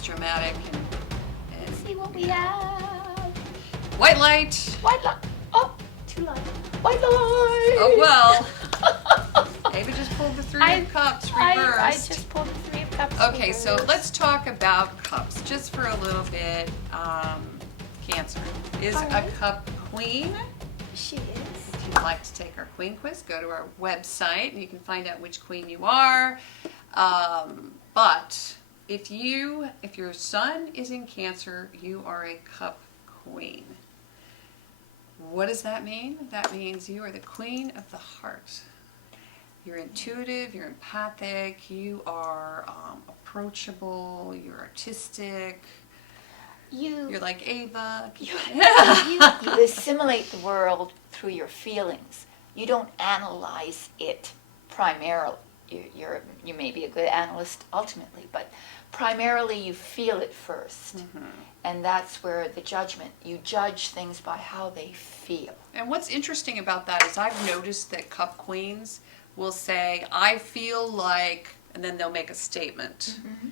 nice, dramatic, and Let's see what we have. white light. White light. Oh, too light. White light. Oh well. Ava just pulled the Three of Cups reversed. I just pulled the Three of Cups Okay, reversed. so let's talk about cups just for a little bit. Cancer is Alright. a cup queen. She is. If you'd like to take our queen quiz, go to our website and you can find out which queen you are. But if your sun is in Cancer, you are a cup queen. What does that mean? That means you are the queen of the heart. You're intuitive, you're empathic, you are approachable, you're artistic, you're like Ava. You assimilate the world through your feelings. You don't analyze it primarily. You may be a good analyst ultimately, but primarily you feel it first. Mm-hmm. And that's where the judgment, you judge things by how they feel. And what's interesting about that is I've noticed that cup queens will say, I feel like, and then they'll make a statement. Mm-hmm.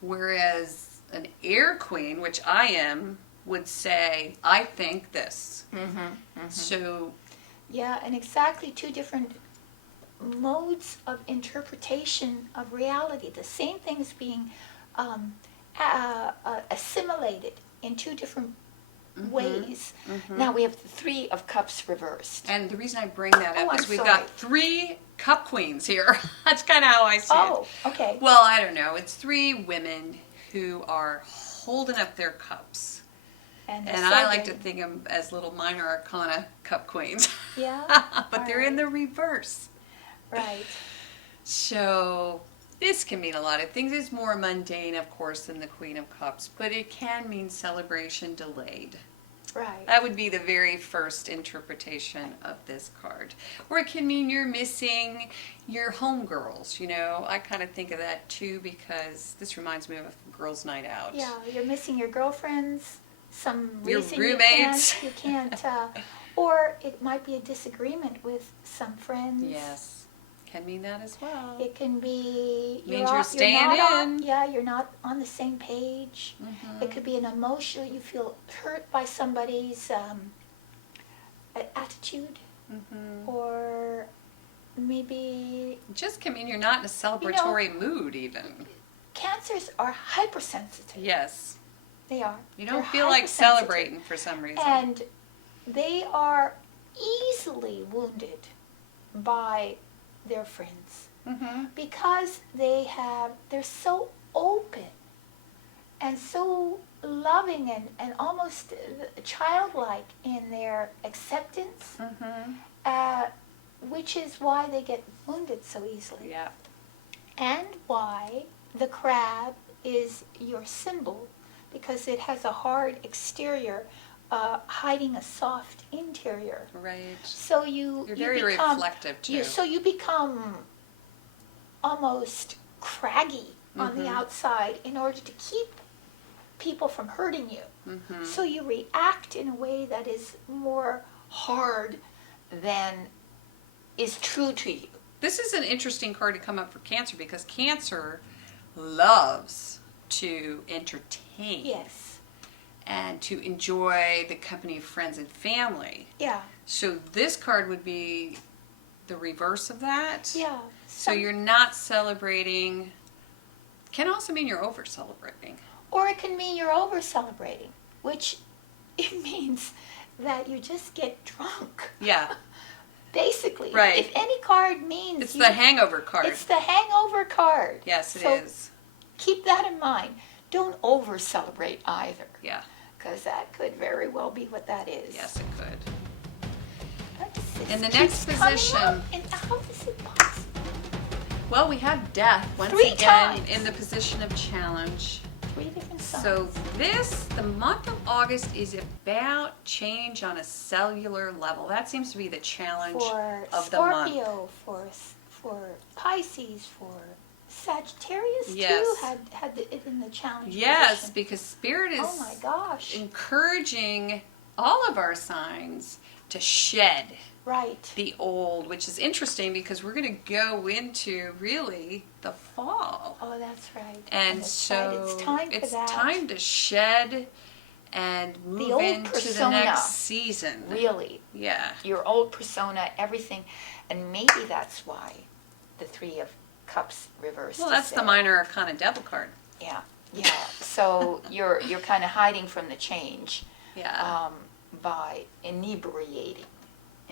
Whereas an air queen, which I am, would say, I think this. Mm-hmm. Mm-hmm. So, yeah, and exactly two different modes of interpretation of reality. The same thing is being assimilated in two different ways. Mm-hmm. Now we have the Three of Cups reversed. And the reason I bring that up is we've got 3 cup queens here. That's kind of how I see it. Oh, okay. Well, I don't know. It's 3 women who are holding up their cups. And I like to think of them as little minor arcana cup queens. Yeah. But they're in the reverse. Right. So this can mean a lot of things. It's more mundane, of course, than the Queen of Cups, but it can mean celebration delayed. Right. That would be the very first interpretation of this card. Or it can mean you're missing your homegirls, you know. I kind of think of that too because this reminds me of a girls' night out. Yeah, you're missing your girlfriends, some your reason roommates. you can't or it might be a disagreement with some friends. Yes. Can mean that as well. It can be means you're staying in. You're not on the same page. Mm-hmm. It could be an emotional. You feel hurt by somebody's attitude, mm-hmm. or maybe it just can mean you're not in a celebratory mood. Even Cancers are hypersensitive. Yes, they are. You don't feel like celebrating for some reason, and they are easily wounded by their friends, mm-hmm. because they're so open and so loving and almost childlike in their acceptance, mm-hmm. Which is why they get wounded so easily. Yeah. And why the crab is your symbol, because it has a hard exterior hiding a soft interior. Right. So you're very reflective too. So you become almost craggy, mm-hmm. on the outside in order to keep people from hurting you. Mm-hmm. So you react in a way that is more hard than is true to you. This is an interesting card to come up for Cancer because Cancer loves to entertain. Yes. And to enjoy the company of friends and family. Yeah. So this card would be the reverse of that. Yeah. So you're not celebrating. Can also mean you're over celebrating. Or it can mean you're over celebrating, which it means that you just get drunk. Yeah. Basically. Right. If any card means it's the hangover card. It's the hangover card. Yes, it is. Keep that in mind. Don't over celebrate either. Yeah. Because that could very well be what that is. Yes, it could. In the next position. And how is it possible? Well, we have Death once 3 again times. In the position of challenge. 3 different signs. So the month of August is about change on a cellular level. That seems to be the challenge of the month. For Scorpio, for Pisces, for Sagittarius yes. too had it in the challenge. Yes, position. because Spirit is oh my gosh. encouraging all of our signs to shed Right. the old, which is interesting because we're going to go into really the fall. Oh, that's right. And that's so right. It's time to shed and move old into persona, the next season. Really. Yeah. Your old persona, everything. And maybe that's why the Three of Cups reversed. Well, that's the minor arcana devil card. Yeah. Yeah. So you're kind of hiding from the change. Yeah. By inebriating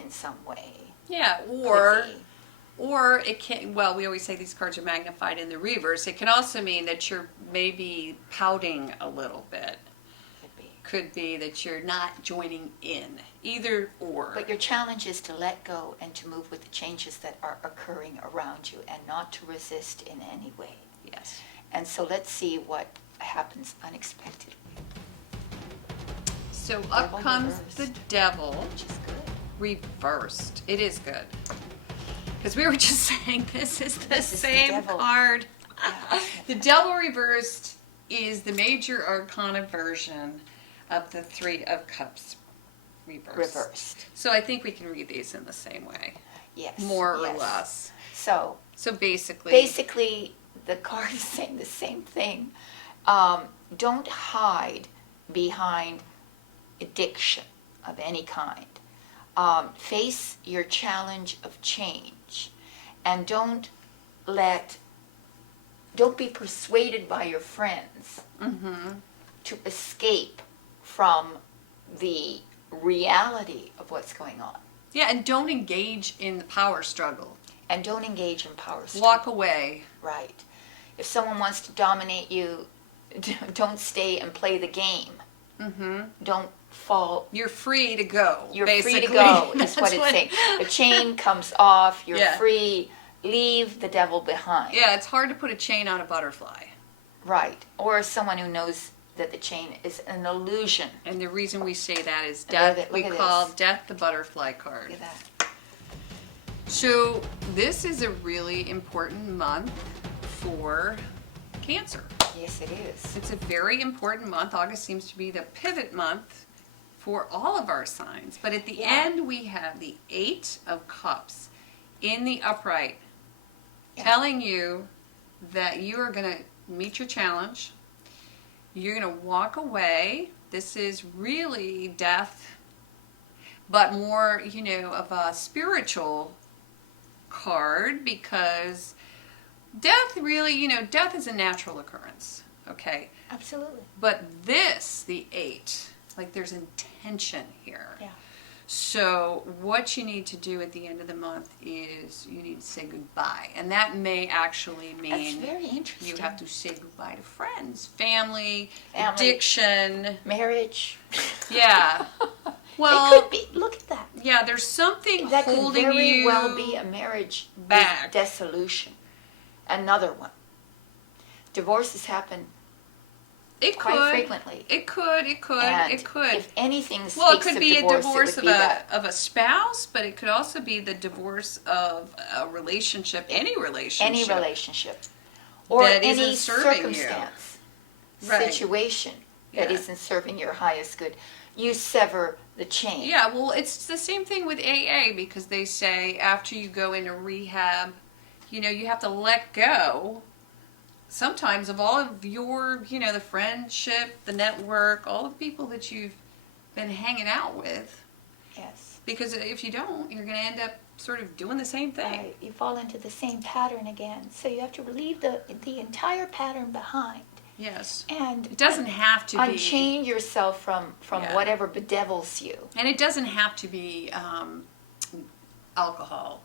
in some way. Yeah, or it can, well, we always say these cards are magnified in the reverse. It can also mean that you're maybe pouting a little bit. Could be that you're not joining in. Either or. But your challenge is to let go and to move with the changes that are occurring around you and not to resist in any way. Yes. And so let's see what happens unexpectedly. So up comes reversed. the devil. Which is good. Reversed. It is good. Because we were just saying this is the same devil. card. Yeah. The devil reversed is the major arcana version of the Three of Cups reversed. So I think we can read these in the same way. Yes. More or yes. less. So basically the card is saying the same thing. Don't hide behind addiction of any kind. Face your challenge of change, and don't be persuaded by your friends to escape from the reality of what's going on. Yeah, and don't engage in the power struggle. And don't engage in power struggle. Walk away. Right. If someone wants to dominate you, don't stay and play the game. Don't fall. You're free to go. You're basically. free to go, is what it's saying. The chain comes off, you're Yeah. free, leave the devil behind. Yeah, it's hard to put a chain on a butterfly. Right. Or someone who knows that the chain is an illusion. And the reason we say that is Look at death. it, We look at call this. death the butterfly card. Look at that. So this is a really important month for Cancer. Yes, it is. It's a very important month. August seems to be the pivot month for all of our signs. But at the end, we have the Eight of Cups in the upright, telling you that you are going to meet your challenge. You're going to walk away. This is really death, but more, of a spiritual card, because death really, death is a natural occurrence, okay? Absolutely. But this, the Eight, like there's intention here. Yeah. So what you need to do at the end of the month is you need to say goodbye. And that may actually That's mean very interesting. you have to say goodbye to friends, family, Family. addiction. Marriage. Yeah. Well, it could be. Look at that. yeah, there's something That could holding very you well be a marriage back. with dissolution. Another one. Divorces happen It quite could. frequently. It could. And It could. If anything speaks Well, it could of be divorce, a divorce it of would be that. a spouse, but it could also be the divorce of a relationship, any relationship. Any relationship. Or that any isn't serving you. circumstance, Right. situation that Yeah. isn't serving your highest good. You sever the chain. Yeah, well, it's the same thing with AA, because they say after you go into rehab, you have to let go sometimes of all of your, the friendship, the network, all the people that you've been hanging out with. Yes. Because if you don't, you're going to end up sort of doing the same thing. Right. You fall into the same pattern again. So you have to leave the entire pattern behind. Yes. And It doesn't have to be. unchain yourself from Yeah. whatever bedevils you. And it doesn't have to be alcohol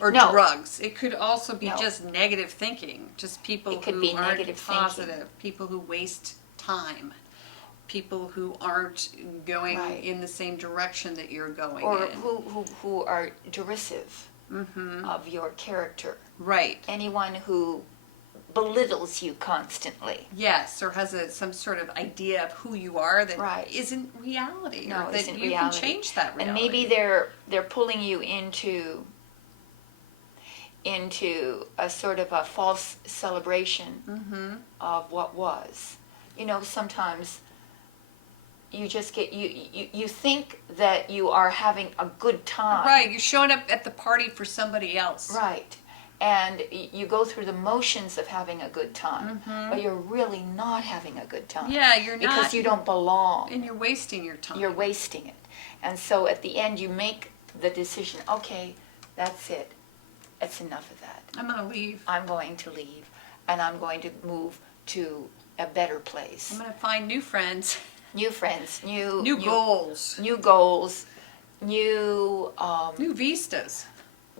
or No. drugs. It could also be No. just negative thinking. Just people It could who be aren't negative positive. thinking. People who waste time. People who aren't going Right. in the same direction that you're going Or in. who are derisive of your character. Right. Anyone who belittles you constantly. Yes, or has some sort of idea of who you are that Right. isn't reality. No, or that isn't you reality. can change that reality. And maybe they're pulling you into a sort of a false celebration of what was. Sometimes you just get you think that you are having a good time. Right, you're showing up at the party for somebody else. Right. And you go through the motions of having a good time, but you're really not having a good time. Yeah, you're not. Because you don't belong. And you're wasting your time. You're wasting it. And so at the end you make the decision, okay, that's it. It's enough of that. I'm going to leave. I'm going to leave, and I'm going to move to a better place. I'm going to find new friends. New friends, New goals. New goals, new vistas.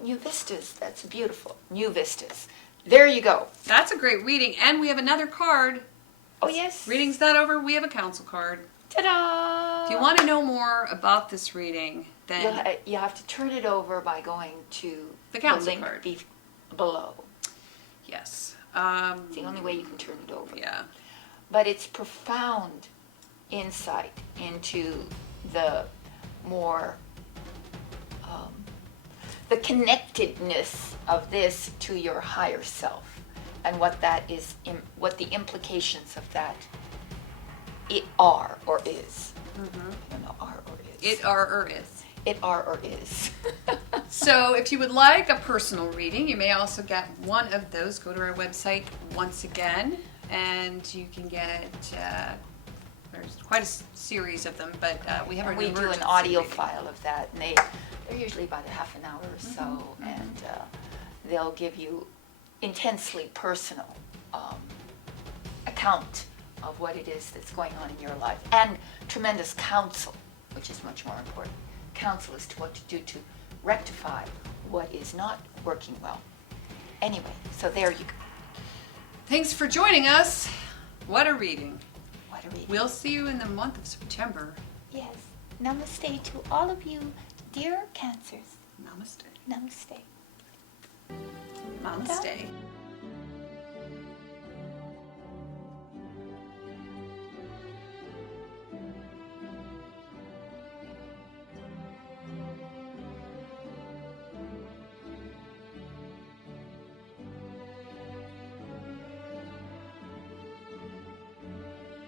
New vistas. That's beautiful. New vistas. There you go. That's a great reading. And we have another card. Oh, yes. Reading's not over. We have a counsel card. Ta-da! If you want to know more about this reading, then You have to turn it over by going to the counsel link card below. Yes. It's the only way you can turn it over. Yeah. But it's profound insight into the more the connectedness of this to your higher self, and what that is, what the implications of that it are or is. I don't know, are or is. It are or is. It are or is. So if you would like a personal reading, you may also get one of those. Go to our website once again, and you can get, there's quite a series of them, but we have we do an emergency audio reading. file of that, and they're usually about a half an hour or so, and they'll give you intensely personal account of what it is that's going on in your life, and tremendous counsel, which is much more important. Counsel as to what to do to rectify what is not working well. Anyway, so there you go. Thanks for joining us. What a reading. What a reading. We'll see you in the month of September. Yes. Namaste to all of you, dear Cancers. Namaste. Namaste. Namaste.